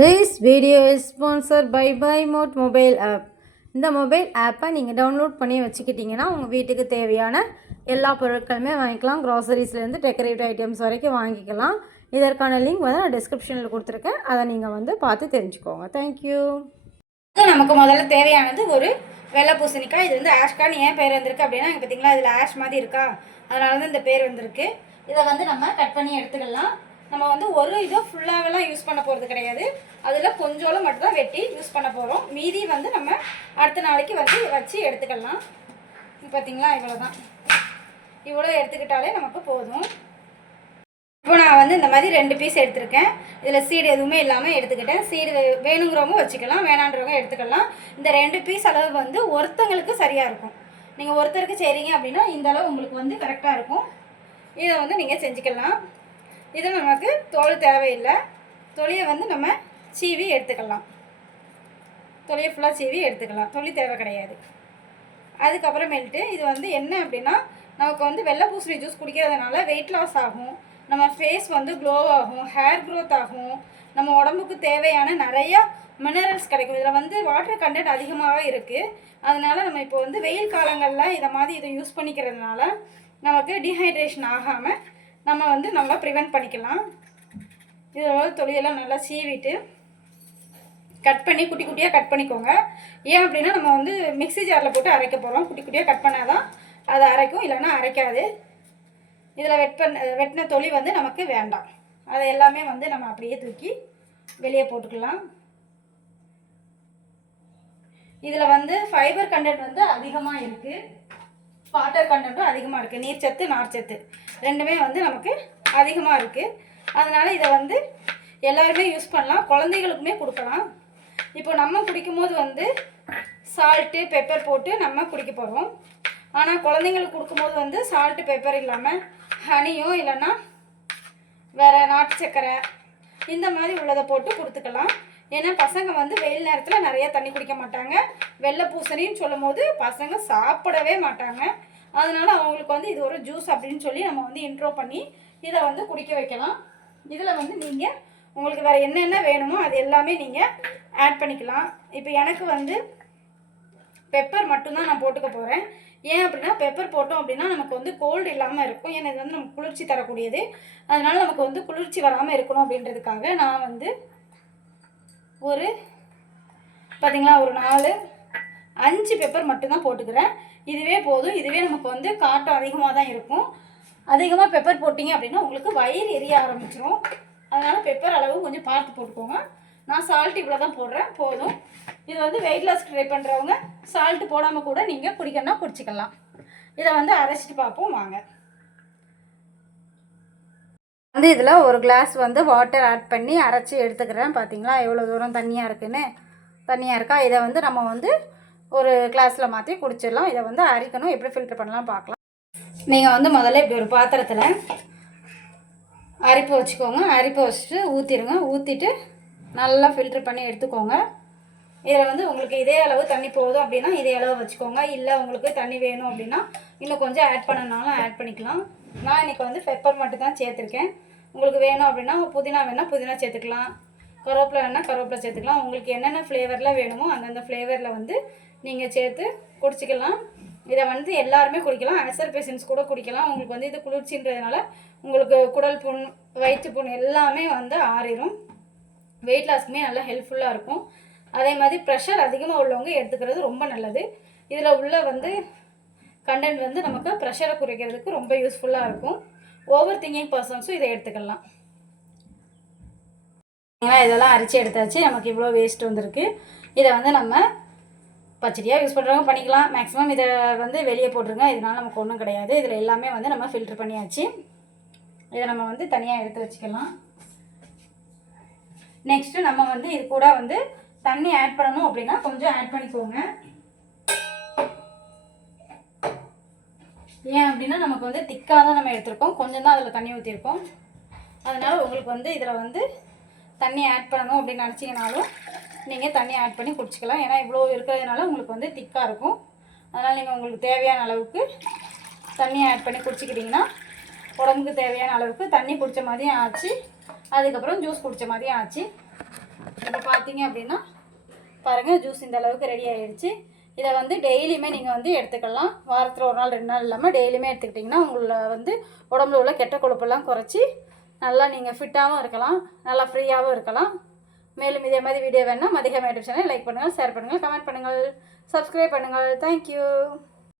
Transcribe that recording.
This video is sponsor by by mod mobile app இந்த mobile ஆப்பை நீங்கள் download பண்ணி வச்சுக்கிட்டிங்கன்னா உங்கள் வீட்டுக்கு தேவையான எல்லா பொருட்களுமே வாங்கிக்கலாம். க்ராசரிஸ்லேருந்து டெக்கரேட்டிவ் ஐட்டம்ஸ் வரைக்கும் வாங்கிக்கலாம். இதற்கான லிங்க் வந்து நான் டிஸ்கிரிப்ஷனில் கொடுத்துருக்கேன். அதை நீங்கள் வந்து பார்த்து தெரிஞ்சுக்கோங்க. தேங்க்யூ நமக்கு முதல்ல தேவையானது ஒரு வெள்ளை பூசணிக்காய். இது வந்து ஆஷ்கான் ஏன் பேர் வந்திருக்கு அப்படின்னா இங்கே பார்த்தீங்களா இதில் ஆஷ் மாதிரி இருக்கா? அதனால தான் இந்த பேர் வந்திருக்கு. இதை வந்து நம்ம கட் பண்ணி எடுத்துக்கலாம். நம்ம வந்து ஒரு இதை ஃபுல்லாகலாம் யூஸ் பண்ண போகிறது கிடையாது. அதில் கொஞ்சோளம் மட்டும் தான் வெட்டி யூஸ் பண்ண போகிறோம் மீதி வந்து நம்ம அடுத்த நாளைக்கு வந்து வச்சு எடுத்துக்கலாம். பார்த்திங்களா பார்த்தீங்களா இவ்வளோ தான் இவ்வளோ எடுத்துக்கிட்டாலே நமக்கு போதும். இப்போ நான் வந்து இந்த மாதிரி ரெண்டு பீஸ் எடுத்திருக்கேன். இதில் சீடு எதுவுமே இல்லாமல் எடுத்துக்கிட்டேன். சீடு வே- வேணுங்கிறவங்க வச்சுக்கலாம் வேணான்றவங்க எடுத்துக்கலாம். இந்த ரெண்டு பீஸ் அளவு வந்து ஒருத்தங்களுக்கு சரியாக இருக்கும். நீங்கள் ஒருத்தருக்கு செய்கிறீங்க அப்படின்னா இந்த அளவு உங்களுக்கு வந்து கரெக்டாக இருக்கும். இதை வந்து நீங்கள் செஞ்சுக்கலாம். இது நமக்கு தோல் தேவையில்லை. தொலியை வந்து நம்ம சீவி எடுத்துக்கலாம். தொலியை ஃபுல்லாக சீவி எடுத்துக்கலாம். தொலி தேவை கிடையாது. அதுக்கப்புறமேல்ட்டு இது வந்து என்ன அப்படின்னா நமக்கு வந்து வெள்ளை பூசணி ஜூஸ் குடிக்கிறதுனால வெயிட் லாஸ் ஆகும். நம்ம ஃபேஸ் வந்து க்ளோ ஆகும் ஹேர் க்ரோத் ஆகும். நம்ம உடம்புக்கு தேவையான நிறையா மினரல்ஸ் கிடைக்கும். இதில் வந்து வாட்டர் கண்டென்ட் அதிகமாகவே இருக்குது அதனால் நம்ம இப்போ வந்து வெயில் காலங்களில் இதை மாதிரி இதை யூஸ் பண்ணிக்கிறதுனால நமக்கு டிஹைட்ரேஷன் ஆகாமல் நம்ம வந்து நல்லா ப்ரிவெண்ட் பண்ணிக்கலாம். இதோட தொழியெல்லாம் நல்லா சீவிட்டு கட் பண்ணி குட்டி குட்டியாக கட் பண்ணிக்கோங்க. ஏன் அப்படின்னா நம்ம வந்து மிக்ஸி ஜாரில் போட்டு அரைக்க போகிறோம் குட்டி குட்டியாக கட் பண்ணால் தான் அது அரைக்கும் இல்லைன்னா அரைக்காது. இதில் வெட் பண்ண வெட்டின தொளி வந்து நமக்கு வேண்டாம். அதை எல்லாமே வந்து நம்ம அப்படியே தூக்கி வெளியே போட்டுக்கலாம். இதில் வந்து ஃபைபர் கண்டென்ட் வந்து அதிகமாக இருக்குது வாட்டர் கண்டென்ட்டும் அதிகமாக இருக்குது நீர்ச்சத்து நார்ச்சத்து ரெண்டுமே வந்து நமக்கு அதிகமாக இருக்குது அதனால் இதை வந்து எல்லாருமே யூஸ் பண்ணலாம். குழந்தைகளுக்குமே கொடுக்கலாம். இப்போ நம்ம குடிக்கும்போது வந்து சால்ட்டு பெப்பர் போட்டு நம்ம குடிக்க போகிறோம் ஆனால் குழந்தைங்களுக்கு கொடுக்கும்போது வந்து சால்ட்டு பெப்பர் இல்லாமல் ஹனியோ இல்லைன்னா வேறு நாட்டு சர்க்கரை இந்த மாதிரி உள்ளதை போட்டு கொடுத்துக்கலாம். ஏன்னா பசங்க வந்து வெயில் நேரத்தில் நிறைய தண்ணி குடிக்க மாட்டாங்க. வெள்ளை பூசணின்னு சொல்லும் போது பசங்க சாப்பிடவே மாட்டாங்க. அதனால் அவங்களுக்கு வந்து இது ஒரு ஜூஸ் அப்படின்னு சொல்லி நம்ம வந்து இன்ட்ரோ பண்ணி இதை வந்து குடிக்க வைக்கலாம். இதில் வந்து நீங்கள் உங்களுக்கு வேறு என்னென்ன வேணுமோ அது எல்லாமே நீங்கள் ஆட் பண்ணிக்கலாம். இப்போ எனக்கு வந்து பெப்பர் மட்டும்தான் நான் போட்டுக்க போகிறேன் ஏன் அப்படின்னா பெப்பர் போட்டோம் அப்படின்னா நமக்கு வந்து கோல்டு இல்லாமல் இருக்கும். ஏன்னா இது வந்து நமக்கு குளிர்ச்சி தரக்கூடியது. அதனால் நமக்கு வந்து குளிர்ச்சி வராமல் இருக்கணும் அப்படின்றதுக்காக நான் வந்து ஒரு பார்த்தீங்களா ஒரு நாலு அஞ்சு பெப்பர் மட்டும்தான் போட்டுக்கிறேன். இதுவே போதும். இதுவே நமக்கு வந்து காட்டம் அதிகமாக தான் இருக்கும். அதிகமாக பெப்பர் போட்டிங்க அப்படின்னா உங்களுக்கு வயிறு எரிய ஆரம்பிச்சிரும். அதனால் பெப்பர் அளவு கொஞ்சம் பார்த்து போட்டுக்கோங்க. நான் சால்ட் இவ்வளோ தான் போடுறேன். போதும். இது வந்து வெயிட் லாஸ் ட்ரை பண்ணுறவங்க சால்ட்டு போடாமல் கூட நீங்கள் குடிக்கணும்னா குடிச்சிக்கலாம். இதை வந்து அரைச்சிட்டு பார்ப்போம். வாங்க. வந்து இதில் ஒரு கிளாஸ் வந்து வாட்டர் ஆட் பண்ணி அரைச்சி எடுத்துக்கிறேன். பார்த்தீங்களா எவ்வளோ தூரம் தண்ணியாக இருக்குன்னு. தண்ணியாக இருக்கா? இதை வந்து நம்ம வந்து ஒரு கிளாஸில் மாற்றி குடிச்சிடலாம். இதை வந்து அரிக்கணும். எப்படி ஃபில்டர் பண்ணலாம் பார்க்கலாம் நீங்கள் வந்து முதல்ல இப்படி ஒரு பாத்திரத்தில் அரிப்பு வச்சுக்கோங்க. அரிப்பு வச்சுட்டு ஊற்றிடுங்க ஊற்றிட்டு நல்லா ஃபில்டர் பண்ணி எடுத்துக்கோங்க. இதில் வந்து உங்களுக்கு இதே அளவு தண்ணி போதும் அப்படின்னா இதே அளவு வச்சுக்கோங்க. இல்லை உங்களுக்கு தண்ணி வேணும் அப்படின்னா இன்னும் கொஞ்சம் ஆட் பண்ணனாலும் ஆட் பண்ணிக்கலாம். நான் இன்றைக்கி வந்து பெப்பர் மட்டும் தான் சேர்த்துருக்கேன். உங்களுக்கு வேணும் அப்படின்னா புதினா வேணால் புதினா சேர்த்துக்கலாம். கருவேப்பிலை வேணால் கருவேப்பிலை சேர்த்துக்கலாம். உங்களுக்கு என்னென்ன ஃப்ளேவரில் வேணுமோ அந்தந்த ஃப்ளேவரில் வந்து நீங்கள் சேர்த்து குடிச்சிக்கலாம். இதை வந்து எல்லாருமே குடிக்கலாம். அல்சர் பேஷண்ட்ஸ் கூட குடிக்கலாம். உங்களுக்கு வந்து இது குளிர்ச்சின்றதுனால உங்களுக்கு குடல் புண் வயிற்று புண் எல்லாமே வந்து ஆறிடும் வெயிட் லாஸ்க்குமே நல்லா ஹெல்ப்ஃபுல்லாக இருக்கும். அதே மாதிரி ப்ரெஷர் அதிகமாக உள்ளவங்க எடுத்துக்கிறது ரொம்ப நல்லது. இதில் உள்ள வந்து கண்டென்ட் வந்து நமக்கு ப்ரெஷரை குறைக்கிறதுக்கு ரொம்ப யூஸ்ஃபுல்லாக இருக்கும். ஓவர் திங்கிங் பர்சன்ஸும் இதை எடுத்துக்கலாம். இதெல்லாம் அரிச்சு எடுத்தாச்சு. நமக்கு இவ்வளோ வேஸ்ட் வந்திருக்கு. இதை வந்து நம்ம பச்சடியாக யூஸ் பண்ணுறவங்க பண்ணிக்கலாம். மேக்ஸிமம் இதை வந்து வெளியே போட்டுருங்க. இதனால் நமக்கு ஒன்றும் கிடையாது. இதில் எல்லாமே வந்து நம்ம ஃபில்டர் பண்ணியாச்சு. இதை நம்ம வந்து தனியாக எடுத்து வச்சுக்கலாம். நெக்ஸ்ட்டு நம்ம வந்து இது கூட வந்து தண்ணி ஆட் பண்ணணும் அப்படின்னா கொஞ்சம் ஆட் பண்ணிக்கோங்க. ஏன் அப்படின்னா நமக்கு வந்து திக்காக தான் நம்ம எடுத்திருக்கோம். கொஞ்சம் தான் அதில் தண்ணி ஊற்றிருக்கோம் அதனால் உங்களுக்கு வந்து இதில் வந்து தண்ணி ஆட் பண்ணணும் அப்படின்னு நினச்சிங்கனாலும் நீங்கள் தண்ணி ஆட் பண்ணி குடிச்சிக்கலாம். ஏன்னா இவ்வளோ இருக்கிறதுனால உங்களுக்கு வந்து திக்காக இருக்கும். அதனால் நீங்கள் உங்களுக்கு தேவையான அளவுக்கு தண்ணி ஆட் பண்ணி குடிச்சிக்கிட்டிங்கன்னா உடம்புக்கு தேவையான அளவுக்கு தண்ணி குடித்த மாதிரியும் ஆச்சு. அதுக்கப்புறம் ஜூஸ் குடித்த மாதிரியும் ஆச்சு. இப்போ பார்த்தீங்க அப்படின்னா பாருங்கள் ஜூஸ் இந்த அளவுக்கு ரெடி ஆயிடுச்சு இதை வந்து டெய்லியுமே நீங்கள் வந்து எடுத்துக்கலாம். வாரத்தில் ஒரு நாள் ரெண்டு நாள் இல்லாமல் டெய்லியுமே எடுத்துக்கிட்டிங்கன்னா உங்களை வந்து உடம்புல உள்ள கெட்ட கொழுப்பெல்லாம் குறைச்சி நல்லா நீங்கள் ஃபிட்டாகவும் இருக்கலாம். நல்லா ஃப்ரீயாகவும் இருக்கலாம். மேலும் இதே மாதிரி வீடியோ வேணால் மதிகம் யூடியூப் சேனல் லைக் பண்ணுங்கள் ஷேர் பண்ணுங்கள் கமெண்ட் பண்ணுங்கள் சப்ஸ்கிரைப் பண்ணுங்கள். Thank you